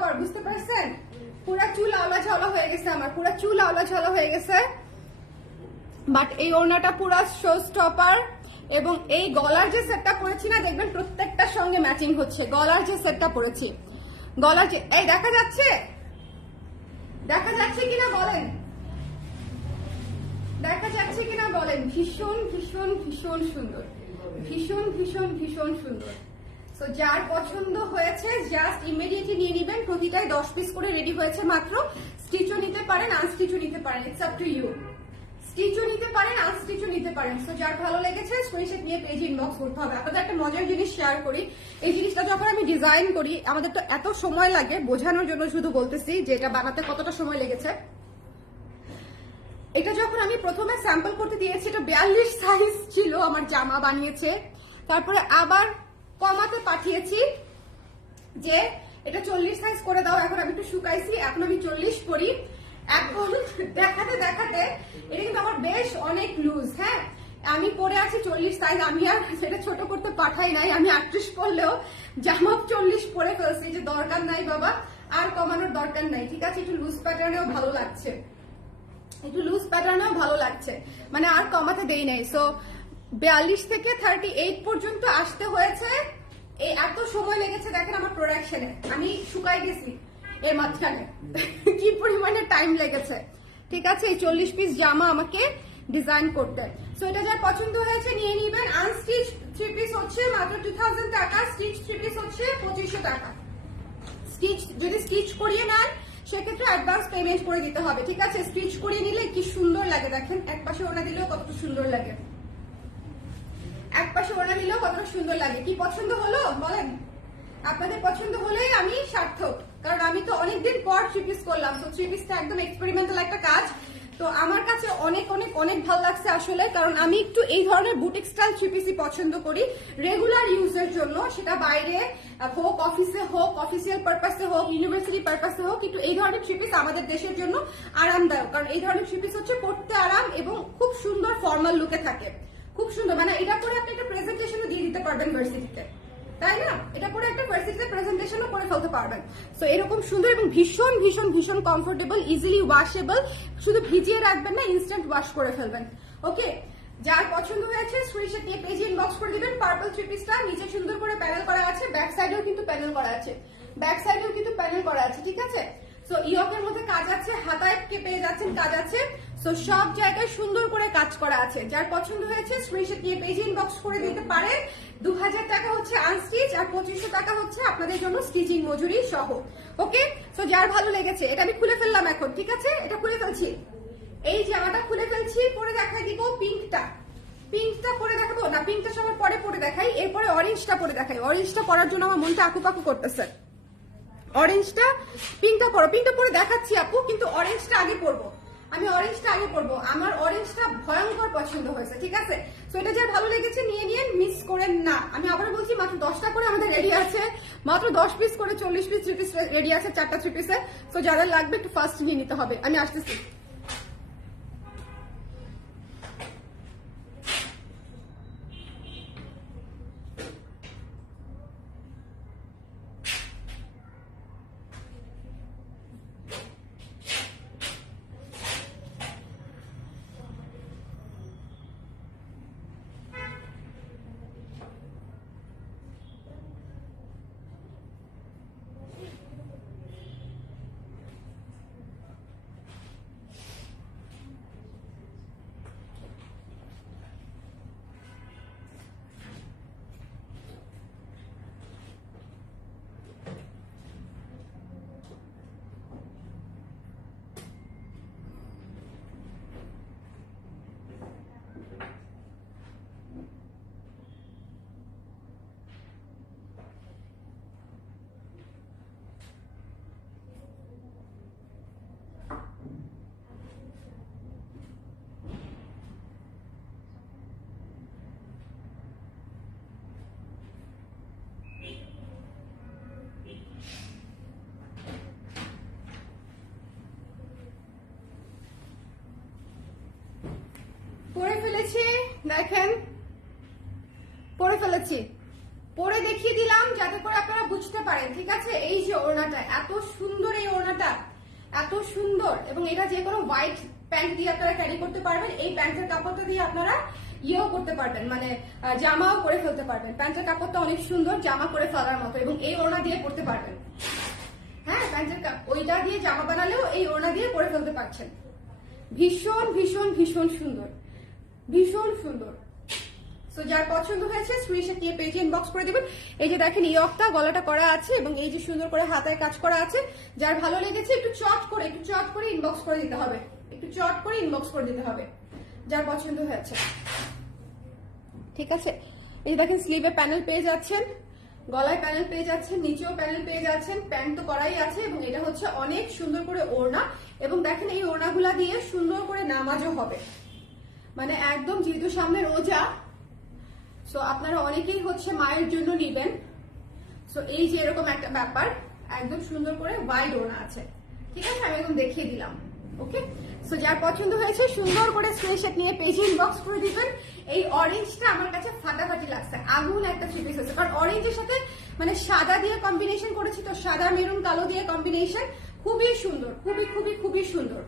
স্টপার, বুঝতে পারছেন? পুরা চুল আওলা ঝাওলা হয়ে গেছে আমার, পুরা চুল আওলা ঝাওলা হয়ে গেছে। বাট এই ওড়নাটা পুরা শো স্টপার, এবং এই গলার যে সেটটা পরেছি না, দেখবেন প্রত্যেকটার সঙ্গে ম্যাচিং হচ্ছে। গলার যে সেটটা পরেছি, গলার যে, এই দেখা যাচ্ছে, দেখা যাচ্ছে কিনা বলেন, দেখা যাচ্ছে কিনা বলেন। ভীষণ ভীষণ ভীষণ সুন্দর, ভীষণ ভীষণ ভীষণ সুন্দর। সো যার পছন্দ হয়েছে জাস্ট ইমিডিয়েটলি নিয়ে নেবেন। প্রতিটাই 10 পিস করে রেডি হয়েছে মাত্র। স্টিচও নিতে পারেন, আনস্টিচও নিতে পারেন, ইটস আপ টু ইউ। স্টিচও নিতে পারেন, আনস্টিচও নিতে পারেন। সো যার ভালো লেগেছে স্ক্রিনশট নিয়ে পেজে ইনবক্স করতে হবে। আপনাদের একটা মজার জিনিস শেয়ার করি, এই জিনিসটা যখন আমি ডিজাইন করি আমাদের তো এত সময় লাগে, বোঝানোর জন্য শুধু বলতেছি যে এটা বানাতে কতটা সময় লেগেছে। এটা যখন আমি প্রথমে স্যাম্পল করতে দিয়েছি, এটা 42 সাইজ ছিল আমার জামা বানিয়েছে, তারপরে আবার কমাতে পাঠিয়েছি যে এটা 40 সাইজ করে দাও। এখন আমি একটু শুকাইছি, এখন আমি 40 পরি। এখন দেখাতে দেখাতে এটা কিন্তু আমার বেশ অনেক লুজ। হ্যাঁ, আমি পরে আছি 40 সাইজ, আমি আর সেটা ছোট করতে পাঠাই নাই। আমি 38 পরলেও জামা 40 পরে ফেলছি, যে দরকার নাই বাবা, আর কমানোর দরকার নাই। ঠিক আছে, একটু লুজ প্যাটার্নেও ভালো লাগছে, একটু লুজ প্যাটার্নেও ভালো লাগছে, মানে আর কমাতে দেই নাই। সো 42 থেকে 38 পর্যন্ত আসতে হয়েছে। এই এত সময় লেগেছে দেখেন আমার প্রোডাকশনে, আমি শুকাই গেছি এর মাঝখানে কি পরিমাণে টাইম লেগেছে। ঠিক আছে, এই 40 পিস জামা আমাকে ডিজাইন করতে। সো এটা যার পছন্দ হয়েছে নিয়ে নিবেন। আনস্টিচ 3 পিস হচ্ছে মাত্র 2000 টাকা, স্টিচ 3 পিস হচ্ছে 2500 টাকা। স্টিচ যদি স্টিচ করিয়ে নেন সেক্ষেত্রে অ্যাডভান্স পেমেন্ট করে দিতে হবে। ঠিক আছে, স্টিচ করিয়ে নিলে কি সুন্দর লাগে দেখেন, এক পাশে ওড়না দিলেও কতটা সুন্দর লাগে, এক পাশে ওড়না দিলেও কতটা সুন্দর লাগে। কি পছন্দ হলো বলেন? আপনাদের পছন্দ হলেই আমি সার্থক, কারণ আমি তো অনেকদিন পর 3 পিস করলাম। তো 3 পিসটা একদম এক্সপেরিমেন্টাল একটা কাজ, তো আমার কাছে অনেক অনেক অনেক ভালো লাগছে আসলে। কারণ আমি একটু এই ধরনের বুটিক স্টাইল 3 পিসই পছন্দ করি রেগুলার ইউজের জন্য, সেটা বাইরে হোক, অফিসে হোক, অফিসিয়াল পারপাসে হোক, ইউনিভার্সিটি পারপাসে হোক। কিন্তু এই ধরনের 3 পিস আমাদের দেশের জন্য আরামদায়ক, কারণ এই ধরনের 3 পিস হচ্ছে পড়তে আরাম এবং খুব সুন্দর ফর্মাল লুকে থাকে, খুব সুন্দর। মানে এটা পরে আপনি একটা প্রেজেন্টেশনও দিয়ে দিতে পারবেন ভার্সিটিতে, তাই না? এটা পরে একটা ভার্সিটিতে প্রেজেন্টেশনও করে ফেলতে পারবেন। সো এরকম সুন্দর এবং ভীষণ ভীষণ ভীষণ কমফোর্টেবল, ইজিলি ওয়াশেবল। শুধু ভিজিয়ে রাখবেন না, ইনস্ট্যান্ট ওয়াশ করে ফেলবেন। ওকে, যার পছন্দ হয়েছে স্ক্রিনশট নিয়ে পেজে ইনবক্স করে দিবেন। পার্পল 3 পিসটা নিচে সুন্দর করে প্যানেল করা আছে, ব্যাক সাইডেও কিন্তু প্যানেল করা আছে, ব্যাক সাইডেও কিন্তু প্যানেল করা আছে। ঠিক আছে, সো ইয়কের মধ্যে কাজ আছে, হাতায় পেয়ে যাচ্ছেন কাজ আছে। সো সব জায়গায় সুন্দর করে কাজ করা আছে। যার পছন্দ হয়েছে স্ক্রিনশট নিয়ে পেজে ইনবক্স করে দিতে পারেন। 2000 টাকা হচ্ছে আনস্টিচ, আর 2500 টাকা হচ্ছে আপনাদের জন্য স্টিচিং মজুরি সহ। ওকে, সো যার ভালো লেগেছে, এটা আমি খুলে ফেললাম এখন। ঠিক আছে, এটা খুলে ফেলছি, এই জামাটা খুলে ফেলছি। পরে দেখাই দিব পিঙ্কটা, পিঙ্কটা পরে দেখাবো না, পিঙ্কটা সবার পরে পরে দেখাই। এরপরে অরেঞ্জটা পরে দেখাই। অরেঞ্জটা পরার জন্য আমার মনটা আকুপাকু করতেছে। অরেঞ্জটা, পিঙ্কটা পরো, পিঙ্কটা পরে দেখাচ্ছি আপু, কিন্তু অরেঞ্জটা আগে পরবো আমি, অরেঞ্জটা আগে পরবো। আমার অরেঞ্জটা ভয়ঙ্কর পছন্দ হয়েছে। ঠিক আছে, তো এটা যার ভালো লেগেছে নিয়ে নিন, মিস করেন না। আমি আবারও বলছি, মাত্র 10টা করে আমাদের রেডি আছে, মাত্র 10 পিস করে 40 পিস 3 পিস রেডি আছে, 4টা 3 পিসে। তো যাদের লাগবে একটু ফার্স্ট নিয়ে নিতে হবে। আমি আসতেছি। পরে ফেলেছি, দেখেন পরে ফেলেছি। পরে দেখিয়ে দিলাম যাতে করে আপনারা বুঝতে পারেন, ঠিক আছে। এই যে ওড়নাটা এত সুন্দর, এই ওড়নাটা এত সুন্দর, এবং এটা যে কোনো হোয়াইট প্যান্ট দিয়ে আপনারা ক্যারি করতে পারবেন। এই প্যান্টের কাপড়টা দিয়ে আপনারা ইয়েও করতে পারবেন, মানে জামাও করে ফেলতে পারবেন। প্যান্টের কাপড়টা অনেক সুন্দর, জামা করে ফেলার মতো, এবং এই ওড়না দিয়ে পরতে পারবেন। হ্যাঁ, প্যান্টের ওইটা দিয়ে জামা বানালেও এই ওড়না দিয়ে পরে ফেলতে পারছেন। ভীষণ ভীষণ ভীষণ সুন্দর, ভীষণ সুন্দর। সো যার পছন্দ হয়েছে স্ক্রিনশট নিয়ে পেজে ইনবক্স করে দিবেন। এই যে দেখেন ইয়কটা গলাটা করা আছে, এবং এই যে সুন্দর করে হাতায় কাজ করা আছে। যার ভালো লেগেছে একটু চট করে ইনবক্স করে দিতে হবে, একটু চট করে ইনবক্স করে দিতে হবে যার পছন্দ হয়েছে, ঠিক আছে। এই দেখেন স্লিভে প্যানেল পেয়ে যাচ্ছেন, গলায় প্যানেল পেয়ে যাচ্ছেন, নিচেও প্যানেল পেয়ে যাচ্ছেন। প্যান্ট তো করাই আছে, এবং এটা হচ্ছে অনেক সুন্দর করে ওড়না। এবং দেখেন এই ওড়নাগুলা দিয়ে সুন্দর করে নামাজও হবে, মানে একদম যেহেতু সামনে রোজা, সো আপনারা অনেকেই হচ্ছে মায়ের জন্য নিবেন। সো এই যে এরকম একটা ব্যাপার, একদম সুন্দর করে ওয়াইড ওড়না আছে, ঠিক আছে। আমি একদম দেখিয়ে দিলাম, ওকে। সো যার পছন্দ হয়েছে সুন্দর করে স্ক্রিনশট নিয়ে পেজে ইনবক্স করে দিবেন। এই অরেঞ্জটা আমার কাছে ফাটাফাটি লাগছে, আগুন একটা থ্রি পিস আছে, কারণ অরেঞ্জের সাথে মানে সাদা দিয়ে কম্বিনেশন করেছি, তো সাদা মেরুন কালো দিয়ে কম্বিনেশন, খুবই সুন্দর, খুবই খুবই খুবই সুন্দর,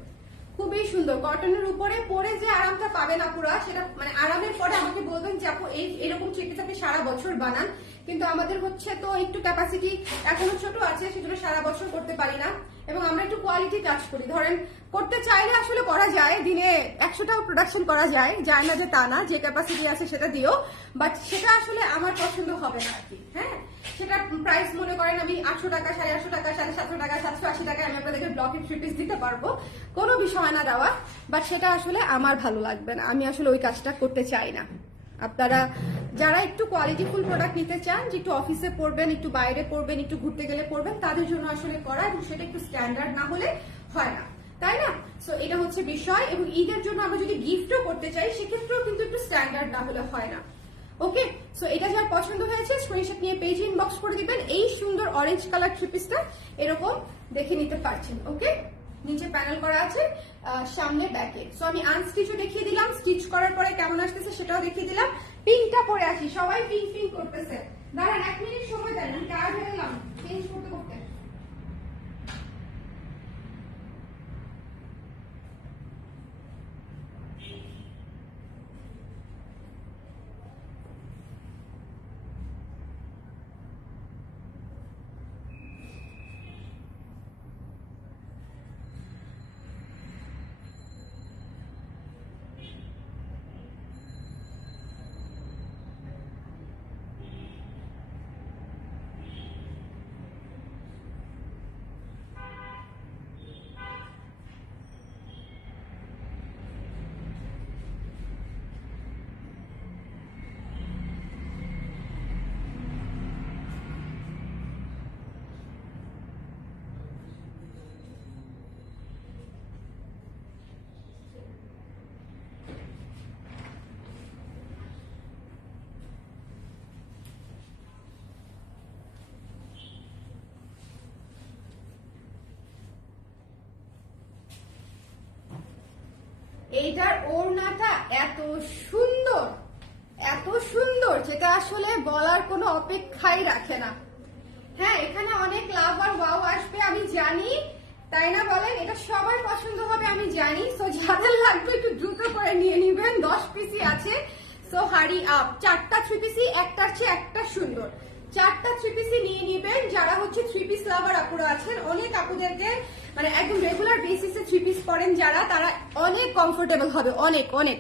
খুবই সুন্দর। কটনের উপরে পরে যে আরামটা পাবেন আপুরা, সেটা মানে আরামের পরে আমাকে বলবেন যে আপু এরকম থ্রি পিস আপনি সারা বছর বানান, কিন্তু আমাদের হচ্ছে তো একটু ক্যাপাসিটি এখনো ছোট আছে, সেগুলো সারা বছর করতে পারি না, এবং আমরা একটু কোয়ালিটি কাজ করি। ধরেন করতে চাইলে আসলে করা যায়, দিনে 100টাও প্রোডাকশন করা যায় না যে তা না, যে ক্যাপাসিটি আছে সেটা দিও, বাট সেটা আসলে আমার পছন্দ হবে না আর কি। হ্যাঁ, সেটা প্রাইস মনে করেন আমি 800 টাকা, 850 টাকা, 750 টাকা, 780 টাকায় আমি আপনাদেরকে ব্লকের থ্রি পিস দিতে পারবো, কোনো বিষয় না দেওয়া, বাট সেটা আসলে আমার ভালো লাগবে না, আমি আসলে ওই কাজটা করতে চাই না। আপনারা যারা একটু কোয়ালিটিফুল প্রোডাক্ট নিতে চান, যে একটু অফিসে পরবেন, একটু বাইরে পরবেন, একটু ঘুরতে গেলে পরবেন, তাদের জন্য আসলে করা, এবং সেটা একটু স্ট্যান্ডার্ড না হলে হয় না, তাই না। সো এটা হচ্ছে বিষয়, এবং ঈদের জন্য আমরা যদি গিফটও করতে চাই সেক্ষেত্রেও কিন্তু একটু স্ট্যান্ডার্ড না হলে হয় না, ওকে। সো এটা যার পছন্দ হয়েছে স্ক্রিনশট নিয়ে পেজে ইনবক্স করে দিবেন। এই সুন্দর অরেঞ্জ কালার থ্রি পিসটা এরকম দেখে নিতে পারছেন, ওকে। নিচে প্যানেল করা আছে, সামনে ব্যাকে। সো আমি আনস্টিচও দেখিয়ে দিলাম, স্টিচ করার পরে কেমন আসতেছে সেটাও দেখিয়ে দিলাম। পিঙ্কটা পরে আসি, সবাই পিঙ্ক পিঙ্ক করতেছে, দাঁড়ান 1 মিনিট সময় দেন, আমি টায়ার্ড হয়ে গেলাম চেঞ্জ করতে করতে। এইটার ওড়নাটা এত সুন্দর, এত সুন্দর, যেটা আসলে বলার কোনো অপেক্ষাই রাখে না। হ্যাঁ, এখানে অনেক লাভ আর ওয়াও আসবে আমি জানি, তাই না বলেন? এটা সবার পছন্দ হবে আমি জানি। সো যাদের লাগবে একটু দ্রুত করে নিয়ে নিবেন, 10 পিসই আছে। সো হারি আপ, 4টা থ্রি পিসই একটার চেয়ে একটা সুন্দর, 4টা থ্রি পিসই নিয়ে নিবেন। যারা হচ্ছে থ্রি পিস লাভার আপুরা আছেন, অনেক আপুদেরকে মানে একদম রেগুলার বেসিসে থ্রি পিস পরেন যারা, তারা অনেক কমফোর্টেবল হবে, অনেক অনেক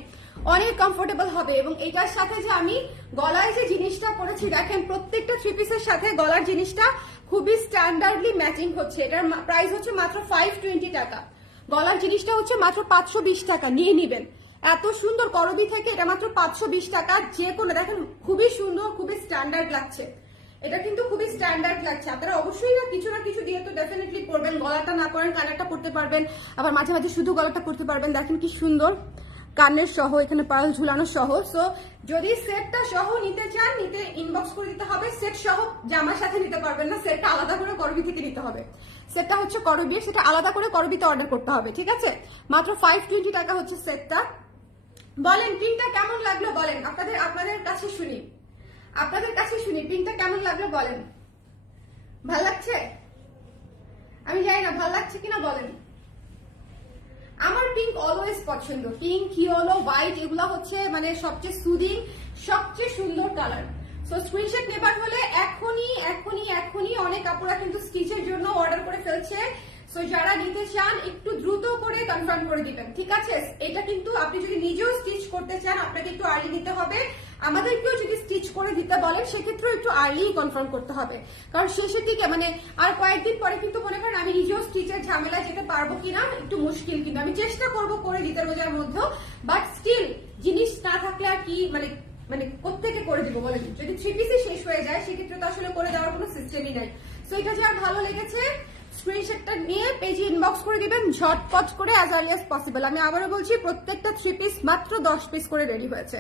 অনেক কমফোর্টেবল হবে। এবং এটার সাথে যে আমি গলায় যে জিনিসটা পরেছি, দেখেন প্রত্যেকটা থ্রি পিসের সাথে গলার জিনিসটা খুবই স্ট্যান্ডার্ডলি ম্যাচিং হচ্ছে। এটার প্রাইস হচ্ছে মাত্র 520 টাকা, গলার জিনিসটা হচ্ছে মাত্র 520 টাকা, নিয়ে নিবেন। এত সুন্দর করবি থেকে এটা মাত্র 520 টাকা। যে কোনো দেখেন খুবই সুন্দর, খুবই স্ট্যান্ডার্ড লাগছে, এটা কিন্তু খুবই স্ট্যান্ডার্ড লাগছে। আপনারা অবশ্যই না কিছু দিয়ে তো ডেফিনেটলি পরবেন, গলাটা না পরেন কানেরটা পরতে পারবেন, আবার মাঝে মাঝে শুধু গলাটা পরতে পারবেন। দেখেন কি সুন্দর কানের সহ, এখানে পাল ঝুলানো সহ। সো যদি সেটটা সহ নিতে চান, নিতে ইনবক্স করে দিতে হবে। সেট সহ জামার সাথে নিতে পারবেন না, সেটটা আলাদা করে করবি থেকে নিতে হবে। সেটটা হচ্ছে করবি, সেটা আলাদা করে করবিতে অর্ডার করতে হবে, ঠিক আছে। মাত্র 520 টাকা হচ্ছে সেটটা। বলেন প্রিন্টটা কেমন লাগলো, বলেন আপনাদের কাছে শুনি। আপনাদের কাছে শুনি পিঙ্কটা কেমন লাগলো বলেন। ভাল লাগছে? আমি জানি না ভাল লাগছে কিনা বলেন। আমার পিঙ্ক অলওয়েজ পছন্দ, পিঙ্ক, ইয়েলো, হোয়াইট এগুলো হচ্ছে মানে সবচেয়ে সুদিং, সবচেয়ে সুন্দর কালার। সো স্ক্রিনশট নেবার হলে এখনই এখনই এখনই অনেক আপুরা কিন্তু স্টিচের জন্য অর্ডার করে ফেলছে। সো যারা নিতে চান একটু দ্রুত করে কনফার্ম করে দিবেন, ঠিক আছে? এটা কিন্তু আপনি যদি নিজেও স্টিচ করতে চান আপনাকে একটু আর্লি নিতে হবে, আমাদেরকেও যদি স্টিচ করে দিতে বলেন সেক্ষেত্রে একটু আর্লি কনফার্ম করতে হবে, কারণ শেষের দিকে মানে আর কয়েকদিন পরে কিন্তু মনে করেন আমি নিজেও স্টিচের ঝামেলা যেতে পারবো কিনা একটু মুশকিল, কিন্তু আমি চেষ্টা করবো করে দিতে রোজার মধ্যেও, বাট স্টিল জিনিস না থাকলে আর কি মানে মানে কোত্থেকে করে দিব বলেন? যদি 3 পিসে শেষ হয়ে যায় সেক্ষেত্রে তো আসলে করে দেওয়ার কোনো সিস্টেমই নাই। সো এটা যার ভালো লেগেছে স্ক্রিনশটটা নিয়ে পেজে ইনবক্স করে দিবেন ঝটপট করে অ্যাজ আর্লি অ্যাজ পসিবল। আমি আবারও বলছি প্রত্যেকটা 3 পিস মাত্র 10 পিস করে রেডি হয়েছে,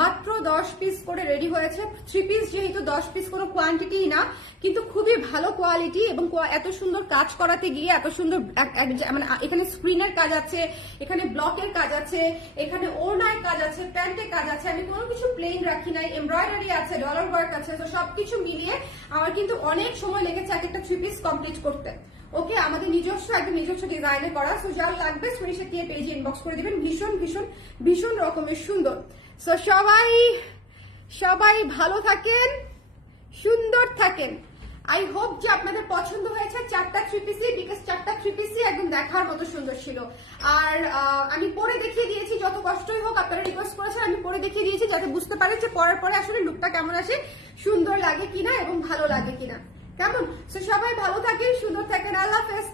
মাত্র 10 পিস করে রেডি হয়েছে। 3 পিস যেহেতু 10 পিস কোনো কোয়ান্টিটি না, কিন্তু খুবই ভালো কোয়ালিটি এবং এত সুন্দর কাজ করাতে গিয়ে এত সুন্দর মানে এখানে স্ক্রিনের কাজ আছে, এখানে ব্লকের কাজ আছে, এখানে ওড়নার কাজ আছে, প্যান্টের কাজ আছে, আমি কোনো কিছু প্লেন রাখি নাই, এমব্রয়ডারি আছে, ডলার ওয়ার্ক আছে। তো সবকিছু মিলিয়ে আমার কিন্তু অনেক সময় লেগেছে এক একটা 3 পিস কমপ্লিট করতে। ওকে, আমাদের নিজস্ব একদম নিজস্ব ডিজাইনে করা। সো যার লাগবে স্ক্রিনশট দিয়ে পেজে ইনবক্স করে দিবেন, ভীষণ ভীষণ ভীষণ রকমের সুন্দর। সো সবাই সবাই ভালো থাকেন, সুন্দর থাকেন। আই হোপ যে আপনাদের পছন্দ হয়েছে 4টা 3 পিসি, বিকজ 4টা 3 পিসি একদম দেখার মতো সুন্দর ছিল। আর আমি পরে দেখিয়ে দিয়েছি, যত কষ্টই হোক আপনারা রিকোয়েস্ট করেছেন আমি পরে দেখিয়ে দিয়েছি যাতে বুঝতে পারেন যে পরার পরে আসলে লুকটা কেমন আসে, সুন্দর লাগে কিনা এবং ভালো লাগে কিনা, কেমন? সো সবাই ভালো থাকেন, সুন্দর থাকেন, আল্লাহ হাফেজ।